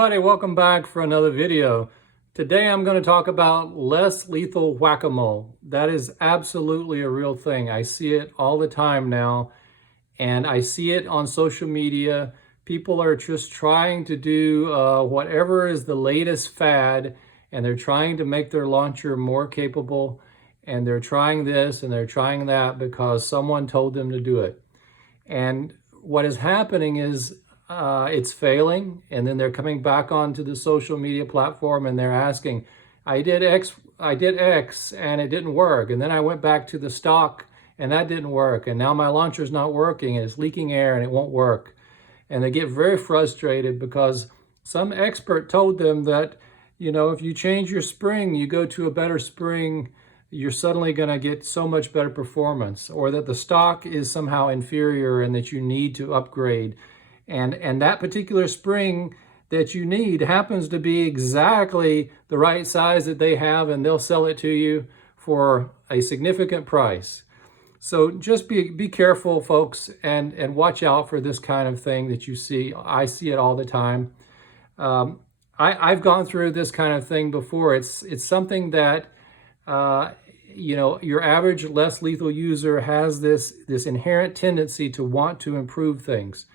everybody, welcome back for another video. Today I'm going to talk about less lethal whack-a-mole. That is absolutely a real thing. I see it all the time now, and I see it on social media. People are just trying to do whatever is the latest fad, and they're trying to make their launcher more capable, and they're trying this and they're trying that because someone told them to do it. And what is happening is it's failing, and then they're coming back onto the social media platform and they're asking, I did X and it didn't work, and then I went back to the stock and that didn't work, and now my launcher's not working and it's leaking air and it won't work. And they get very frustrated because some expert told them that, you know, if you change your spring, you go to a better spring, you're suddenly going to get so much better performance, or that the stock is somehow inferior and that you need to upgrade. And that particular spring that you need happens to be exactly the right size that they have, and they'll sell it to you for a significant price. So just be careful, folks, and watch out for this kind of thing that you see. I see it all the time. I've gone through this kind of thing before. It's something that you know, your average less lethal user has this inherent tendency to want to improve things.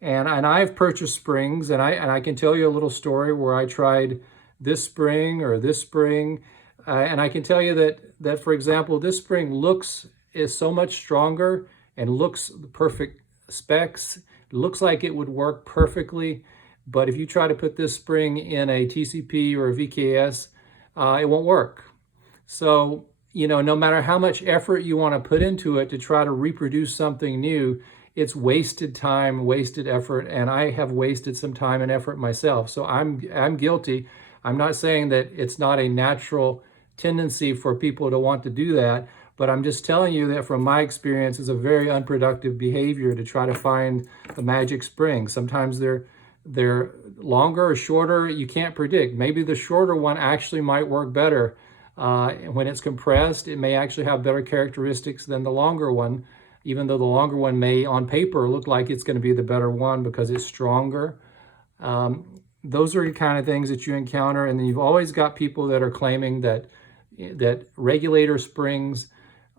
And I've purchased springs, and I can tell you a little story where I tried this spring or this spring, and I can tell you that for example, this spring is so much stronger and looks the perfect specs. It looks like it would work perfectly, but if you try to put this spring in a TCP or a VKS, it won't work. So, you know, no matter how much effort you want to put into it to try to reproduce something new, it's wasted time, wasted effort, and I have wasted some time and effort myself. So I'm guilty. I'm not saying that it's not a natural tendency for people to want to do that, but I'm just telling you that from my experience, it's a very unproductive behavior to try to find the magic spring. Sometimes they're longer or shorter, you can't predict. Maybe the shorter one actually might work better. When it's compressed, it may actually have better characteristics than the longer one, even though the longer one may, on paper, look like it's going to be the better one because it's stronger. Those are the kind of things that you encounter. And then you've always got people that are claiming that regulator springs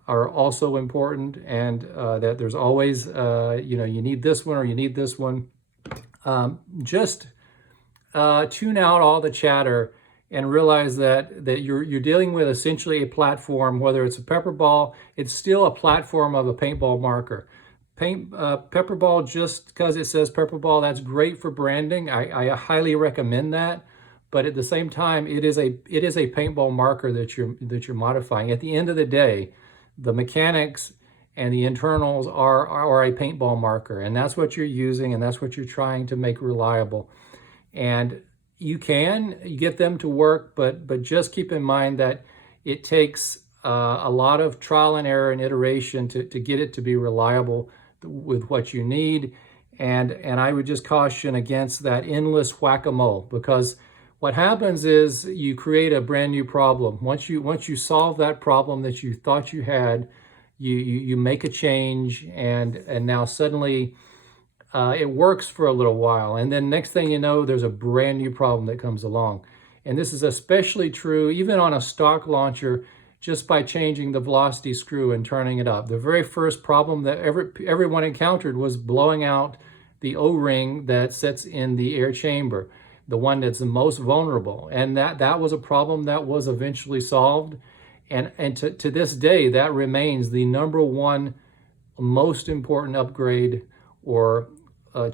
are also important, and that there's always, you know, you need this one or you need this one. Just tune out all the chatter and realize that you're dealing with essentially a platform. Whether it's a PepperBall, it's still a platform of a paintball marker. PepperBall, just because it says PepperBall, that's great for branding. I highly recommend that. But at the same time, it is a paintball marker that you're modifying. At the end of the day, the mechanics and the internals are a paintball marker, and that's what you're using, and that's what you're trying to make reliable. And you get them to work, but just keep in mind that it takes a lot of trial and error and iteration to get it to be reliable with what you need. And I would just caution against that endless whack-a-mole, because what happens is you create a brand new problem. Once you solve that problem that you thought you had, you make a change, and now suddenly it works for a little while, and then next thing you know, there's a brand new problem that comes along. And this is especially true even on a stock launcher, just by changing the velocity screw and turning it up. The very first problem that everyone encountered was blowing out the O-ring that sits in the air chamber, the one that's the most vulnerable. And that was a problem that was eventually solved. And to this day, that remains the #1 most important upgrade or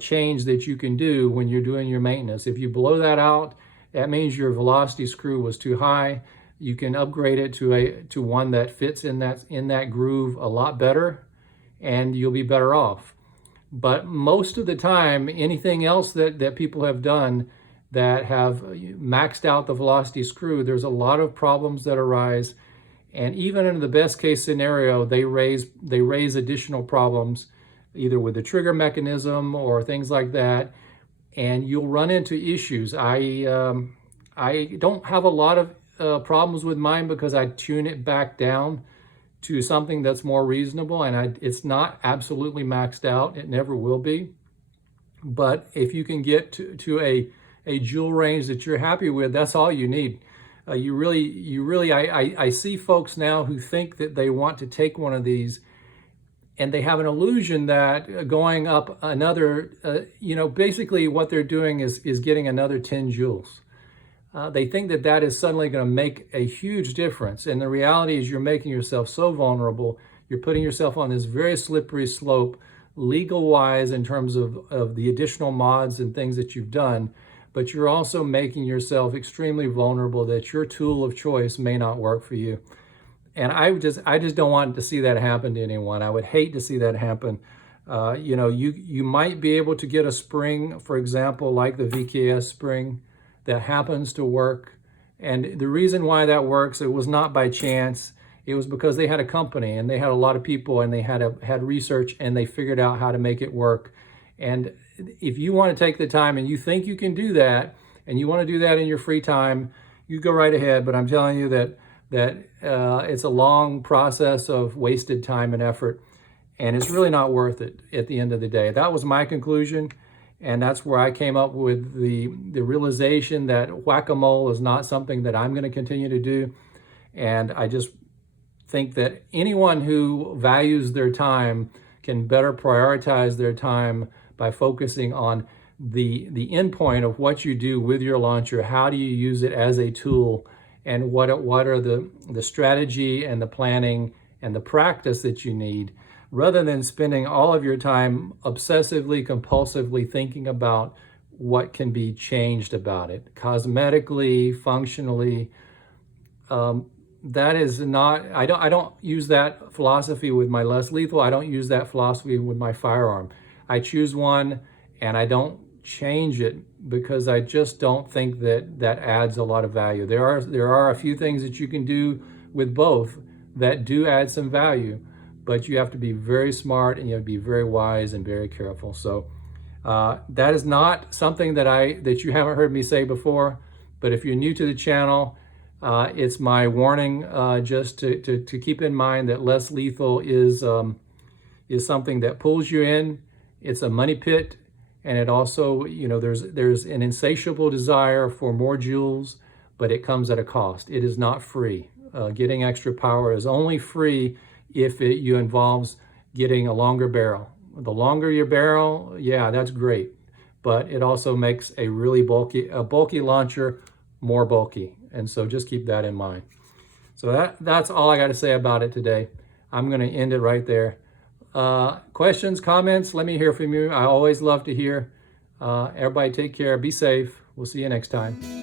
change that you can do when you're doing your maintenance. If you blow that out, that means your velocity screw was too high. You can upgrade it to one that fits in that groove a lot better, and you'll be better off. But most of the time, anything else that people have done that have maxed out the velocity screw, there's a lot of problems that arise. And even in the best case scenario, they raise additional problems, either with the trigger mechanism or things like that, and you'll run into issues. I don't have a lot of problems with mine because I tune it back down to something that's more reasonable, and it's not absolutely maxed out. It never will be. But if you can get to a joule range that you're happy with, that's all you need. I see folks now who think that they want to take one of these and they have an illusion that going up another, basically what they're doing is getting another 10 joules. They think that that is suddenly going to make a huge difference. And the reality is you're making yourself so vulnerable. You're putting yourself on this very slippery slope, legal-wise, in terms of the additional mods and things that you've done. But you're also making yourself extremely vulnerable that your tool of choice may not work for you. And I just don't want to see that happen to anyone. I would hate to see that happen. You might be able to get a spring, for example, like the VKS spring, that happens to work. And the reason why that works, it was not by chance. It was because they had a company and they had a lot of people and they had research and they figured out how to make it work. And if you want to take the time and you think you can do that and you want to do that in your free time, you go right ahead. But I'm telling you that it's a long process of wasted time and effort, and it's really not worth it at the end of the day. That was my conclusion, and that's where I came up with the realization that whack-a-mole is not something that I'm going to continue to do. And I just think that anyone who values their time can better prioritize their time by focusing on the end point of what you do with your launcher. How do you use it as a tool? And what are the strategy and the planning and the practice that you need, rather than spending all of your time obsessively, compulsively thinking about what can be changed about it, cosmetically, functionally. That is not, I don't use that philosophy with my less lethal. I don't use that philosophy with my firearm. I choose one and I don't change it because I just don't think that adds a lot of value. There are a few things that you can do with both that do add some value, but you have to be very smart and you have to be very wise and very careful. So that is not something that you haven't heard me say before, but if you're new to the channel, it's my warning just to keep in mind that less lethal is something that pulls you in. It's a money pit. And it also, there's an insatiable desire for more joules, but it comes at a cost. It is not free. Getting extra power is only free if it involves getting a longer barrel. The longer your barrel, yeah, that's great. But it also makes a really bulky launcher more bulky. And so just keep that in mind. So that's all I got to say about it today. I'm going to end it right there. Questions, comments, let me hear from you. I always love to hear. Everybody take care, be safe. We'll see you next time.